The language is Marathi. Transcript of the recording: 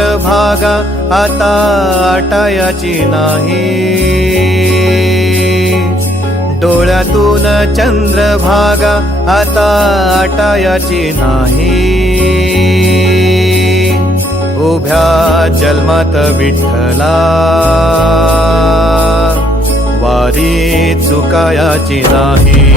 चंद्रभागा आता आटायाची नाही, डोळ्यातून चंद्रभागा आता आटायाची नाही। उभ्या जन्मात विठ्ठला वारी चुकायाची नाही।